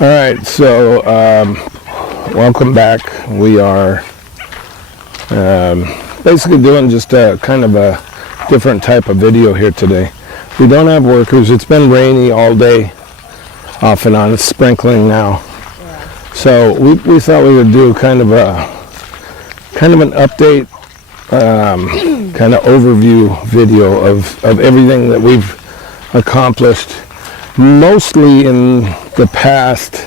All right, so welcome back. We are basically doing just a kind of a different type of video here today. We don't have workers. It's been rainy all day, off and on. It's sprinkling now. Yeah. So we thought we would do kind of an update, kind of overview video of everything that we've accomplished, mostly in the past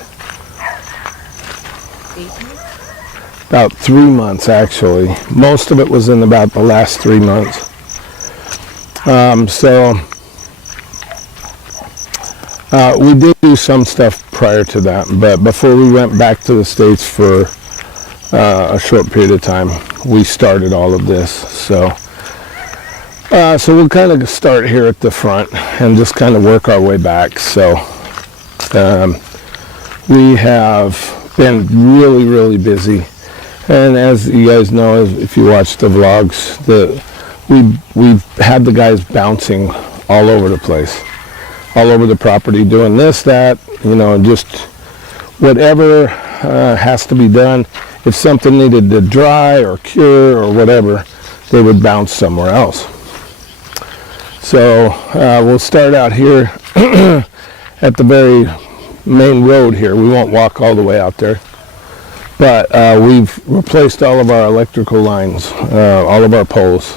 about 3 months, actually. Most of it was in about the last 3 months. We did do some stuff prior to that, but before we went back to the States for a short period of time, we started all of this. So we'll kind of start here at the front and just kind of work our way back. So we have been really, really busy. And as you guys know, if you watch the vlogs, we've had the guys bouncing all over the place, all over the property, doing this, that, just whatever has to be done. If something needed to dry or cure or whatever, they would bounce somewhere else. So we'll start out here at the very main road here. We won't walk all the way out there. But we've replaced all of our electrical lines, all of our poles.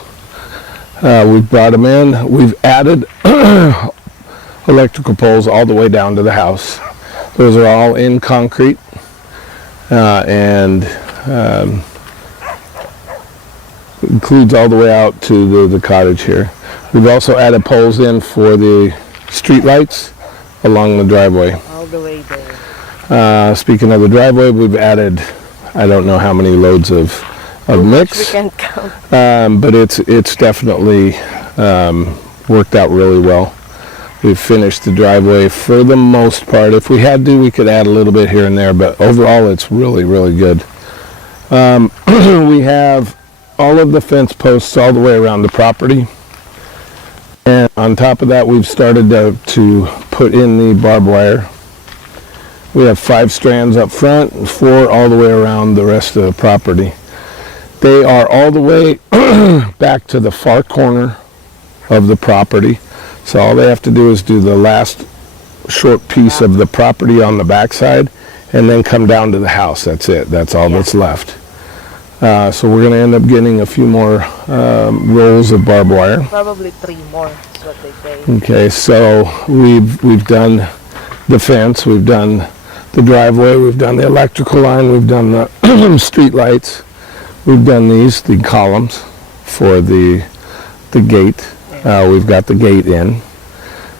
We've brought them in. We've added electrical poles all the way down to the house. Those are all in concrete and includes all the way out to the cottage here. We've also added poles in for the street lights along the driveway. All the way there. Speaking of the driveway, we've added, I don't know how many loads of mix. We can't count. But it's definitely worked out really well. We've finished the driveway for the most part. If we had to, we could add a little bit here and there, but overall it's really, really good. We have all of the fence posts all the way around the property. And on top of that, we've started to put in the barbed wire. We have 5 strands up front and 4 all the way around the rest of the property. They are all the way back to the far corner of the property. So all they have to do is do the last short piece of the property on the backside and then come down to the house. That's it. That's all that's left. So we're going to end up getting a few more rolls of barbed wire. Probably 3 more is what they say. Okay, so we've done the fence, we've done the driveway, we've done the electrical line, we've done the street lights, we've done the columns for the gate. We've got the gate in.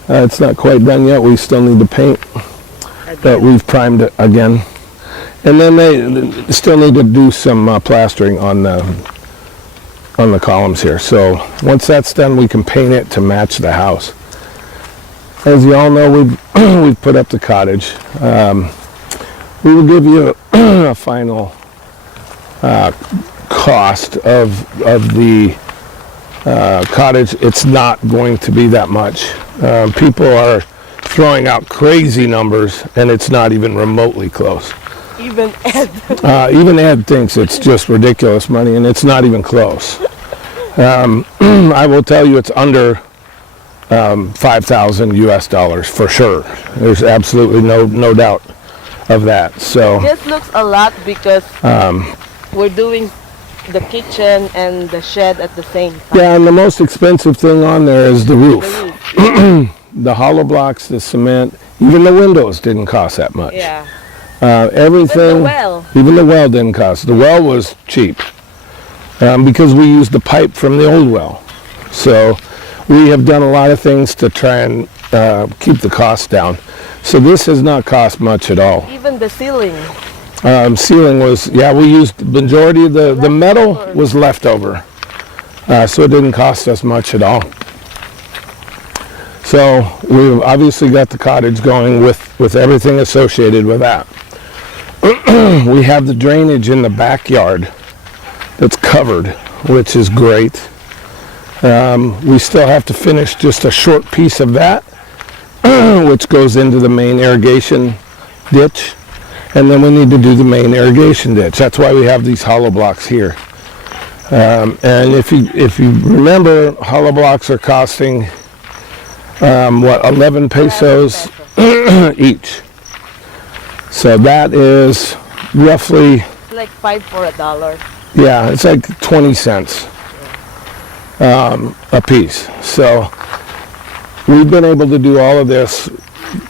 It's not quite done yet. We still need to paint, but we've primed it again. And then they still need to do some plastering on the columns here. So once that's done, we can paint it to match the house. As you all know, we've put up the cottage. We will give you a final cost of the cottage. It's not going to be that much. People are throwing out crazy numbers, and it's not even remotely close. Even Ed. Even Ed thinks it's just ridiculous money, and it's not even close. I will tell you, it's under 5,000 US dollars for sure. There's absolutely no doubt of that. So this looks a lot because we're doing the kitchen and the shed at the same time. Yeah, and the most expensive thing on there is the roof. The hollow blocks, the cement, even the windows didn't cost that much. Yeah. Everything, even the well didn't cost. The well was cheap because we used the pipe from the old well. So we have done a lot of things to try and keep the cost down. So this has not cost much at all. Even the ceiling. Ceiling was, we used the majority of the metal was left over. So it didn't cost us much at all. So we've obviously got the cottage going with everything associated with that. We have the drainage in the backyard that's covered, which is great. We still have to finish just a short piece of that, which goes into the main irrigation ditch, and then we need to do the main irrigation ditch. That's why we have these hollow blocks here. And if you remember, hollow blocks are costing 11 pesos each. So that is roughly, It's like 5 for $1. yeah, it's like 20 cents a piece. So we've been able to do all of this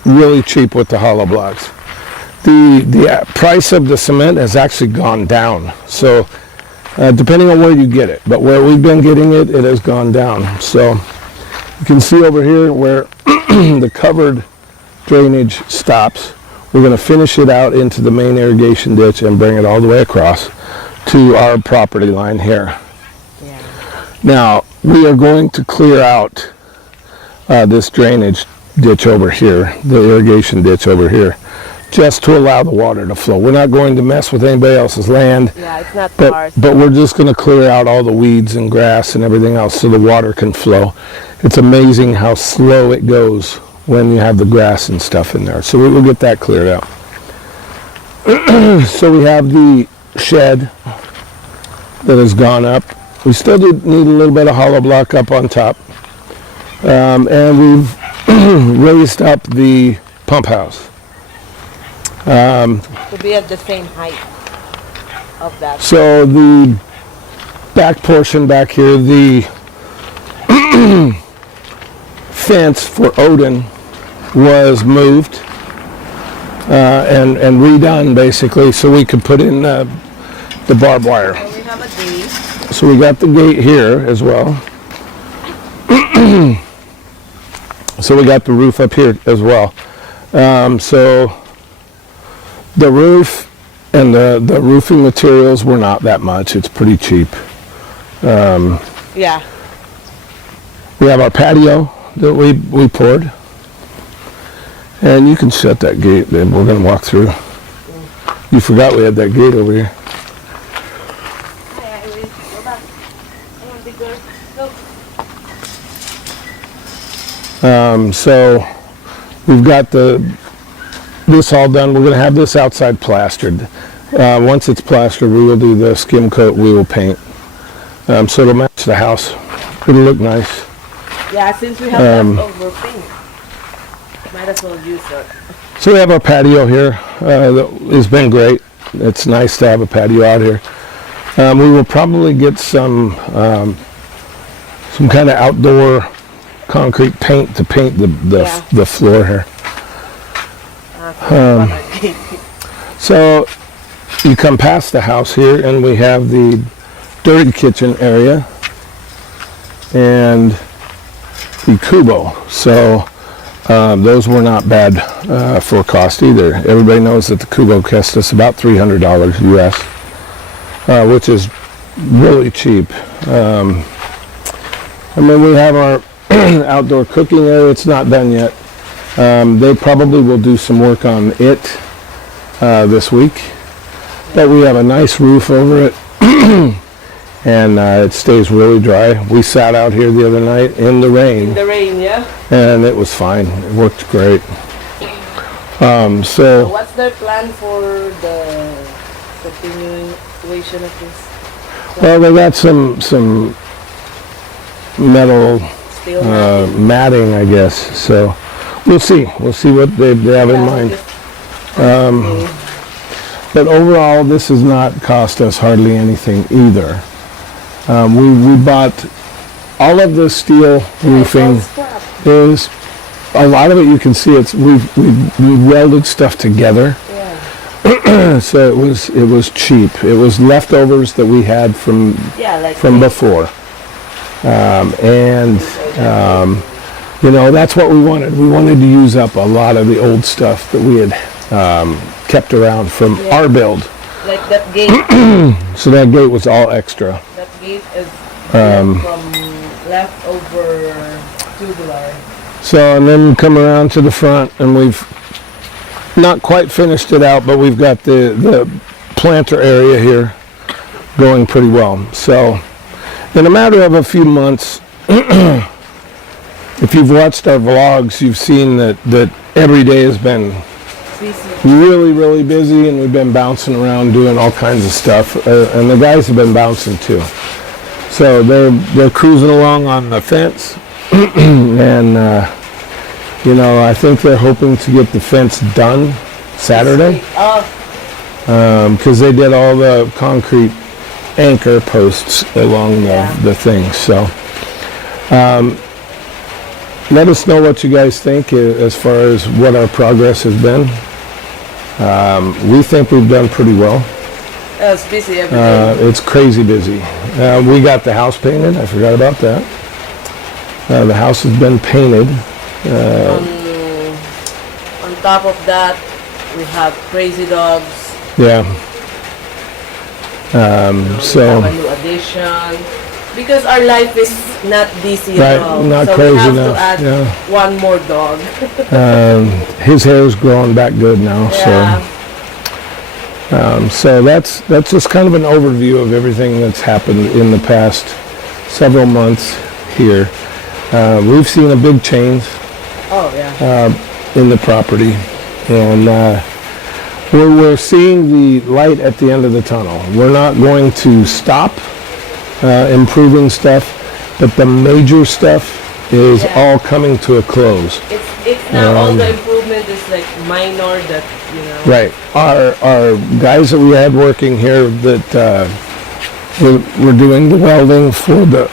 really cheap with the hollow blocks. The price of the cement has actually gone down. So depending on where you get it, but where we've been getting it, it has gone down. So you can see over here where the covered drainage stops. We're going to finish it out into the main irrigation ditch and bring it all the way across to our property line here. Yeah. Now, we are going to clear out this drainage ditch over here, the irrigation ditch over here, just to allow the water to flow. We're not going to mess with anybody else's land. Yeah, it's not But, ours. but we're just going to clear out all the weeds and grass and everything else so the water can flow. It's amazing how slow it goes when you have the grass and stuff in there. So we will get that cleared out. So we have the shed that has gone up. We still do need a little bit of hollow block up on top. And we've raised up the pump house. To be at the same height of that. So the back portion back here, the fence for Odin was moved and redone basically so we could put in the barbed wire. So we have a gate. So we got the gate here as well. So we got the roof up here as well. So the roof and the roofing materials were not that much. It's pretty cheap. Yeah. We have our patio that we poured. And you can shut that gate, then we're going to walk through. You forgot we had that gate over here. Hi, Iris. Go back. Come on, big girl. Go. So we've got this all done. We're going to have this outside plastered. Once it's plastered, we will do the skim coat. We will paint. So it'll match the house. It'll look nice. Yeah, since we have leftover paint, might as well use it. So we have our patio here. That has been great. It's nice to have a patio out here. We will probably get some kind of outdoor concrete paint to paint the floor here. So you come past the house here and we have the dirty kitchen area and the cubo. So those were not bad for cost either. Everybody knows that the cubo cost us about $300 US, which is really cheap. And then we have our outdoor cooking area. It's not done yet. They probably will do some work on it this week. But we have a nice roof over it. And it stays really dry. We sat out here the other night in the rain. In the rain, yeah? And it was fine. It worked great. So what's their plan for the continuation of this? Well, they got some metal Steel matting, I guess. So we'll see. We'll see what they have in mind. But overall, this has not cost us hardly anything either. We bought all of the steel roofing. Is a lot of it you can see we welded stuff together. Yeah. So it was cheap. It was leftovers that we had from before. That's what we wanted. We wanted to use up a lot of the old stuff that we had kept around from our build. Like that gate. So that gate was all extra. That gate is from leftover tubular. So, and then we come around to the front, and we've not quite finished it out, but we've got the planter area here going pretty well. So, in a matter of a few months, if you've watched our vlogs, you've seen that every day has been really, really busy, and we've been bouncing around doing all kinds of stuff. And the guys have been bouncing too. So they're cruising along on the fence, and I think they're hoping to get the fence done Saturday, because they did all the concrete anchor posts along the thing. So let us know what you guys think as far as what our progress has been. We think we've done pretty well. It's busy every day. It's crazy busy. We got the house painted. I forgot about that. The house has been painted. On top of that, we have crazy dogs. Yeah. We have a new addition. Because our life is not busy at all. Not so crazy we have enough. to add one more dog. His hair's growing back good now. Yeah. So that's just kind of an overview of everything that's happened in the past several months here. We've seen a big change in the property, and we're seeing the light at the end of the tunnel. We're not going to stop improving stuff, but the major stuff is all coming to a close. It's now all the improvement is like minor that Right. Our guys that we had working here that were doing the welding for the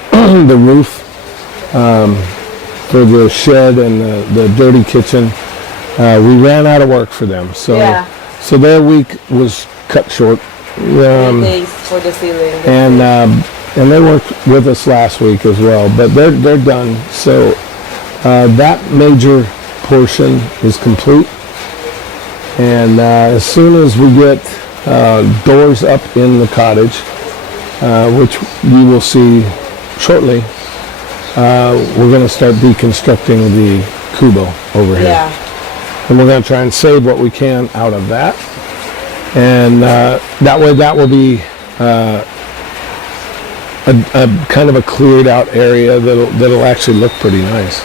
the roof, for the shed and the dirty kitchen, we ran out of work for them. So their week was cut short. 3 days for the ceiling. And they worked with us last week as well, but they're done. So that major portion is complete, and as soon as we get doors up in the cottage, which you will see shortly, we're going to start deconstructing the kubo over here. And we're going to try and save what we can out of that, and that will be a kind of a cleared out area that'll actually look pretty nice.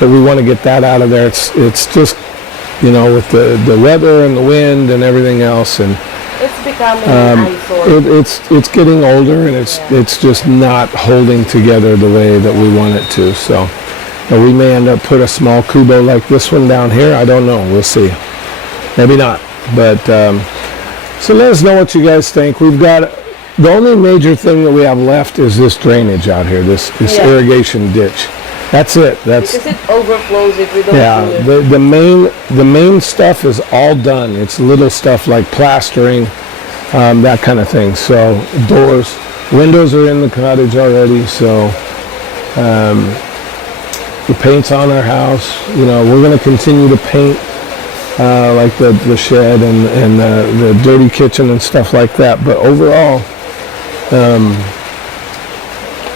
But we want to get that out of there. It's just, with the weather and the wind and everything else, and it's becoming an eyesore. It's getting older, and it's just not holding together the way that we want it to. So we may end up put a small kubo like this one down here. I don't know. We'll see. Maybe not. But so let us know what you guys think. We've got the only major thing that we have left is this drainage out here, this irrigation ditch. That's it. Because it overflows if we don't do it. The main stuff is all done. It's little stuff like plastering, that kind of thing. So doors, windows are in the cottage already. So the paint's on our house. We're going to continue to paint like the shed and the dirty kitchen and stuff like that. But overall,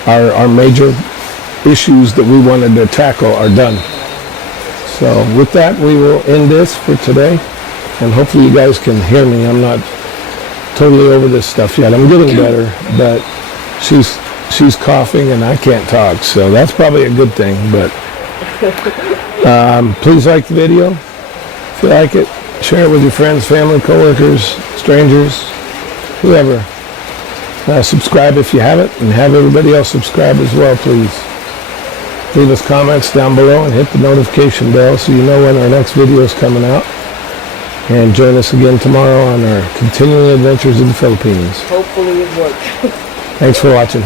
our major issues that we wanted to tackle are done. So with that, we will end this for today, and hopefully you guys can hear me. I'm not totally over this stuff yet. I'm getting better, but she's coughing and I can't talk, so that's probably a good thing. But please like the video. If you like it, share it with your friends, family, coworkers, strangers, whoever. Subscribe if you haven't, and have everybody else subscribe as well, please. Leave us comments down below and hit the notification bell so you know when our next video is coming out. And join us again tomorrow on our continuing adventures in the Philippines. Hopefully it works. Thanks for watching.